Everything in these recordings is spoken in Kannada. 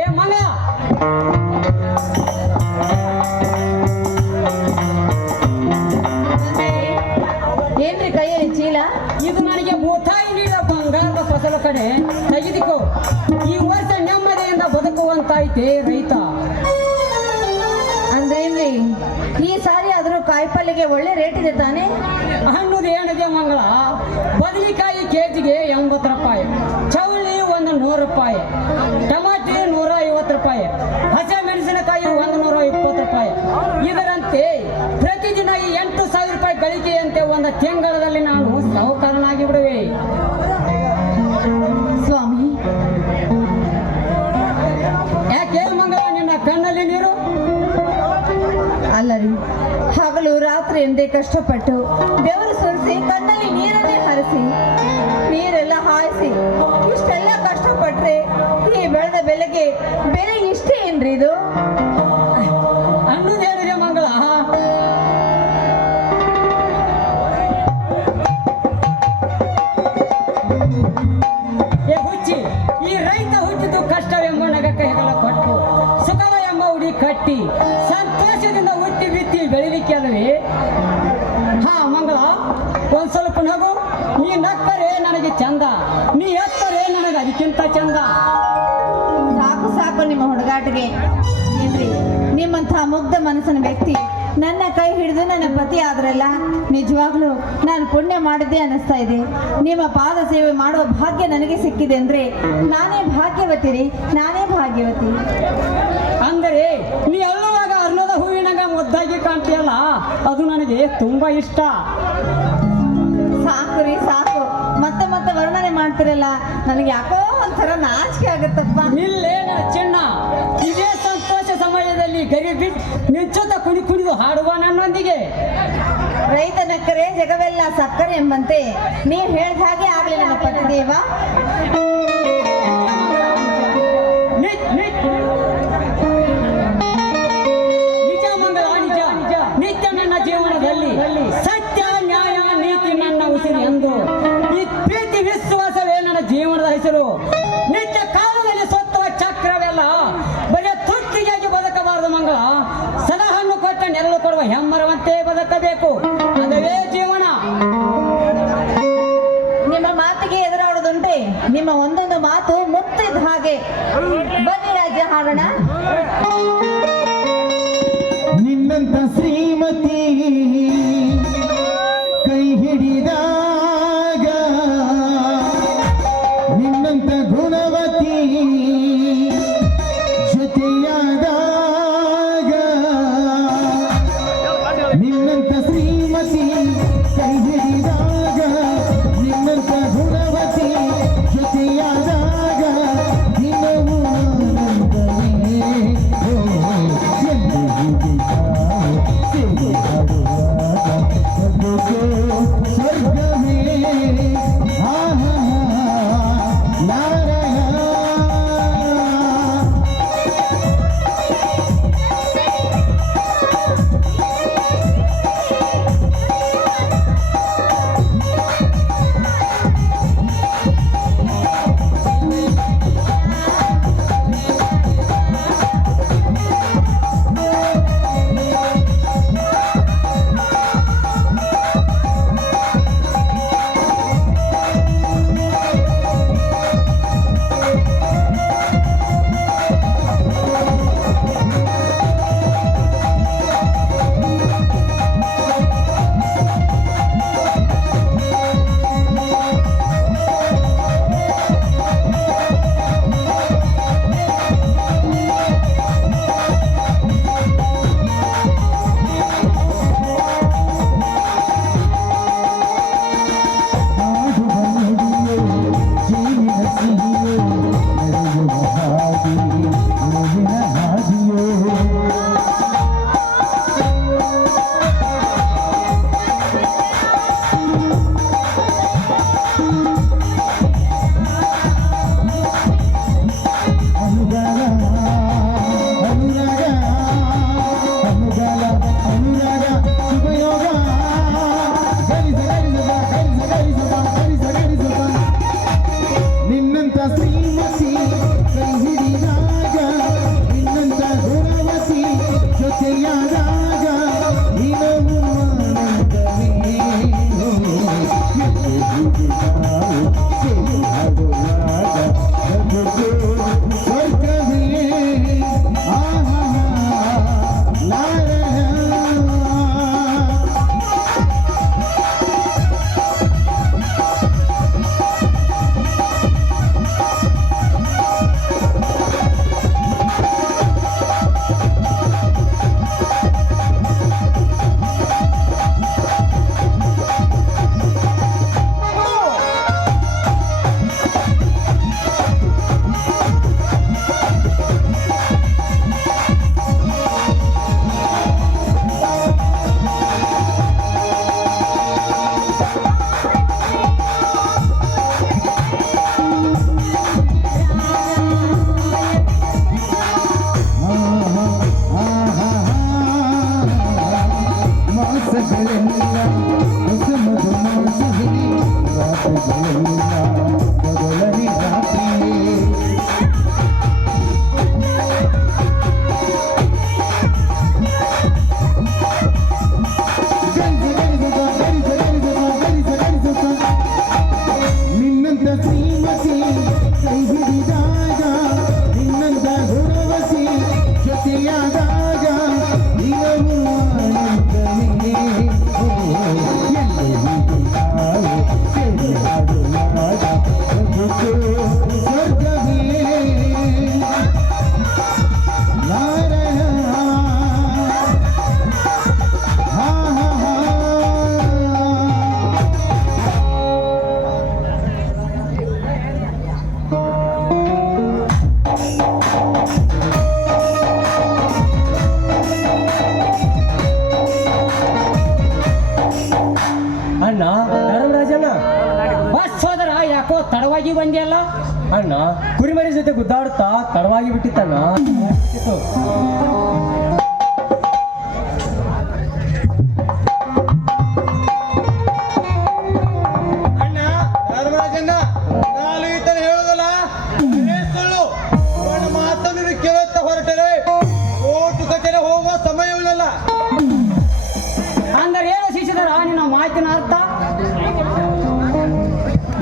ಏ ಮಗ. ಏನ್ರಿ ಕೈಯಲ್ಲಿ ಚೀಲ? ಇದು ನನಗೆ ಭೂತಾಯಿ ನೀಡೋ ಬಂಗಾರದ ಫಸಲು ಕಡೆ ತೆಗೆದುಕೋ. ಈ ವರ್ಷ ನೆಮ್ಮದಿಯಿಂದ ಬದುಕುವಂತಾಯ್ತೆ ರೈತ. ಅಂದ್ರೇನ್ರಿ? ಈ ಸಾರಿ ಆದ್ರೂ ಕಾಯಿಪಲ್ಲೆಗೆ ಒಳ್ಳೆ ರೇಟ್ ಇದೆ ತಾನೆ? ಹಣ್ಣುದು ಏನಿದೆ ಮಂಗಳ. ಬದಲಿಕಾಯಿ ಕೆಜಿಗೆ ಎಂದೇ ಕಷ್ಟಪಟ್ಟು ದೇವರು ಸುರಿಸಿ, ಕಣ್ಣಲ್ಲಿ ನೀರನ್ನೇ ಹರಿಸಿ, ನೀರೆಲ್ಲ ಹಾಯಿಸಿ, ಇಷ್ಟೆಲ್ಲ ಕಷ್ಟಪಟ್ರೆ ಈ ಬೆಳೆದ ಬೆಲೆಗೆ ಬೆಲೆ ಇಷ್ಟೇ ಏನ್ರಿ ಇದು? ಅನ್ನೋದೇನಿದೆ ಏನ್ರಿ ನಿಮ್ಮಂಥ ಮುಗ್ಧ ಮನಸ್ಸಿನ ವ್ಯಕ್ತಿ ನನ್ನ ಕೈ ಹಿಡಿದು ನನ್ನ ಪತಿ ಆದ್ರಲ್ಲ? ನಿಜವಾಗ್ಲೂ ನಾನು ಪುಣ್ಯ ಮಾಡಿದ್ದೆ ಅನಿಸ್ತಾ ಇದೆ. ನಿಮ್ಮ ಪಾದ ಸೇವೆ ಮಾಡುವ ಭಾಗ್ಯ ನನಗೆ ಸಿಕ್ಕಿದೆ ಅಂದ್ರೆ ನಾನೇ ಭಾಗ್ಯವತಿ ರೀ ನಾನೇ ಭಾಗ್ಯವತಿ. ಅಂದರೆ ನೀ ಅಲ್ಲವಾಗ ಅರ್ಣದ ಹೂವಿನಾಗ ಮುದ್ದಾಗಿ ಕಾಣ್ತೀಯಲ್ಲ? ಅದು ನನಗೆ ತುಂಬಾ ಇಷ್ಟ. ನನಗೆ ಯಾಕೋ ಒಂಥರ ನಾಚಿಕೆ ಆಗುತ್ತಪ್ಪ. ಇಲ್ಲೇನ ಚಿನ್ನ ಇದೇ ಸಂತೋಷ ಸಮಯದಲ್ಲಿ ಗರಿ ಬಿಟ್ಟು ಮಿಂಚುತ್ತ ಕುಣಿ ಕುಣಿದು ಹಾಡುವ ನನ್ನೊಂದಿಗೆ. ರೈತನ ಕರೆ ಜಗವೆಲ್ಲ ಸಕ್ಕರೆ ಎಂಬಂತೆ. ನೀವು ಹೇಳ್ದ ಹಾಗೆ ಆಗಲಿ ನನ್ನ ಪತಿದೇವ. ನಿಮ್ಮ ಒಂದೊಂದು ಮಾತು ಮುತ್ತಿದ ಹಾಗೆ. ಬನ್ನಿ ರಾಜ್ಯ ಹಾಡೋಣ ನಿನ್ನಂತ Shrimati Brasil. I'm don't going to. I'm not going. ಜೊತೆ ಗುದ್ದಾಡ್ತಾ ತಡವಾಗಿ ಬಿಟ್ಟಿತ್ತಣ್ಣ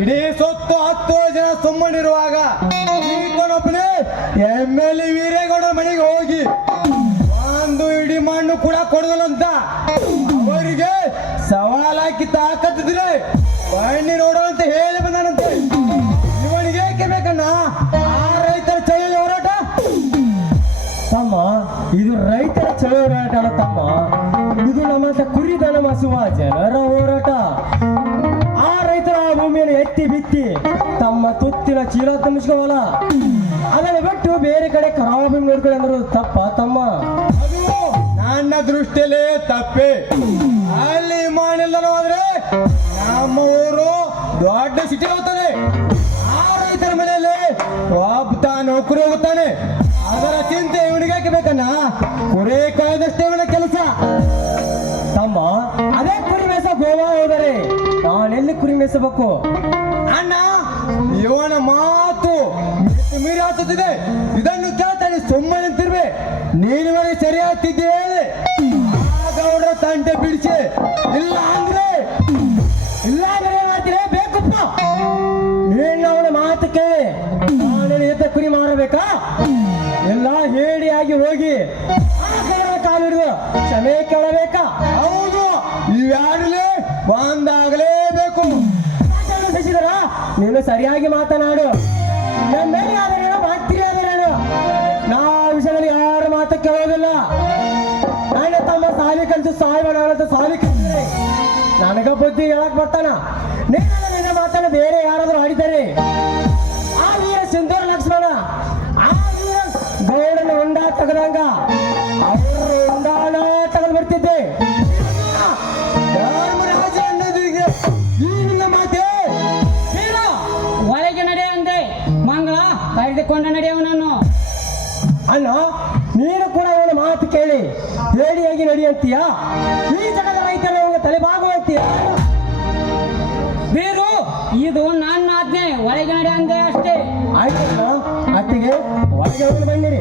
ಇಡೀ ಸೊತ್ತು ಹತ್ತು ಜನ ಸುಮ್ಮನಿರುವಾಗ ಎಂ ಎಲ್ ಎ ವೀರೇಗೌಡ ಮನೆಗೆ ಹೋಗಿ. ಒಂದು ಇಡೀ ಮಣ್ಣು ಕೂಡ ಕೊಡದಲ್ಲಂತ ಅವರಿಗೆ ಸವಾಲಾಕಿ ತಾಕತ್ತಿದ್ರೆ ಬಣ್ಣಿ ನೋಡೋ ಅಂತ ಹೇಳಿ ಬಂದಾನಂತೆ. ಇವನಿಗೆ ಏಕೆ ಬೇಕಣ್ಣ? ಆ ರೈತರ ಚಳಿ ಹೋರಾಟ? ತಮ್ಮ, ಇದು ರೈತರ ಚಳಿ ಹೋರಾಟ ತಮ್ಮ. ಇದು ನಮ್ಮ ಕುರಿ ದನ ಮಸುವ ಜನರ ಹೋರಾಟ. ಭೂಮಿಯನ್ನು ಎತ್ತಿ ಬಿತ್ತಿ ತಮ್ಮ ತುತ್ತಿನ ಚೀಲ ತುಂಬಿಸ್ಕೋವಲ್ಲ ಅದನ್ನು ಬಿಟ್ಟು ಬೇರೆ ಕಡೆ ಕರಾವಳಿ ನೋಡ್ಕೊಳ್ಳಿ ಅಂದ್ರೆ ತಪ್ಪ ತಮ್ಮ. ನನ್ನ ದೃಷ್ಟಿಯಲ್ಲಿ ತಪ್ಪೆ. ಅಲ್ಲಿ ಮಾಡಿಲ್ಲನೋ ಆದ್ರೆ ನಮ್ಮ ಊರು ದೊಡ್ಡ ಸಿಟಿ ಹೋಗ್ತದೆ. ಆ ರೈತರ ಮನೆಯಲ್ಲಿ ಒಬ್ಬ ನೌಕರಿ ಹೋಗುತ್ತಾನೆ. ಅದರ ಚಿಂತೆ ಇವನಿಗೆ ಹಾಕಬೇಕನ್ನ ಕುರಿ ಕಾಯ್ದಷ್ಟೇ ಇವನ ಕೆಲಸ. ತಮ್ಮ, ಅದೇ ಕುರಿ ಬೇಸ ಗೋವಾ ಹೋದರೆ. ನಾನೆಲ್ಲಿ ಕುರಿ ಅಣ್ಣ, ಇವನ ಮಾತು ಮೀರಿ ಹಾಕುತ್ತಿದೆ. ಇದನ್ನು ಕೇಳ್ತಾನೆ ಸುಮ್ಮನೆ ನಿಂತಿರ್ವೆ ನೀನು ಸರಿ ಆಗ್ತಿದ್ದೆ ಗೌಡ್ರ ತಂಟೆ ಬಿಡಿಸಿ. ಇಲ್ಲ ಅಂದ್ರೆ ಇಲ್ಲ ಅಂದ್ರೆ ಏನ್ ಬೇಕಪ್ಪ. ನೀನು ಅವನ ಮಾತು ಕೇಳಿ. ಎತ್ತ ಕುರಿ ಮಾಡಬೇಕಾ ಎಲ್ಲ ಹೇಡಿಯಾಗಿ ಹೋಗಿ ಆ ಕೈಯ ಕಾಲು ಹಿಡಿದು ಕ್ಷಮೆ ಕೇಳಬೇಕಾ? ಹೌದು ಇವ್ಯಾಡಲೇ ಬಂದಾಗಲೇ ನೀನು ಸರಿಯಾಗಿ ಮಾತನಾಡು. ನನ್ನಲ್ಲಿ ಆದರೇನು ಮಾತಿರಿ ಆದರೇನು ನಾ ಆ ವಿಷಯದಲ್ಲಿ ಯಾರ ಮಾತು ಕೇಳೋದಿಲ್ಲ. ನನ್ನ ತಮ್ಮ ಸಾಲಿ ಕಲಿಸು ಸಾಯಿ ಅಂತ ಸಾಲಿ ಕಲಿಸಿದ್ರೆ ನನಗ ಬುದ್ಧಿ ಹೇಳಕ್ ಬರ್ತಾನ. ನೀನು ನಿನ್ನ ಮಾತನ್ನು ಬೇರೆ ಯಾರಾದ್ರೂ ಆಡಿದ್ದಾರೆ. ಆ ವೀರ ಸಿಂಧೂರ ಲಕ್ಷ್ಮಣ, ಆ ವೀರ ಗೌಡನ ಹೊಂಡ ತೆಗದಂಗ ನಡೆಯಂತೀಯ ಈ ಜಗದ ರೈತರು ಬಾಗು ತಲೆಬಾಗುವಂತೀಯ? ಬೇರು ಇದು ನನ್ನ ಆಜ್ಞೆ ಒಳಗಡೆ ಅಂದ್ರೆ ಅಂದೆ ಅಷ್ಟೇ. ಆಯ್ತು ಅತ್ತಿಗೆ ಒಳಗೆ ಹೋಗಿ ಬನ್ನಿರಿ.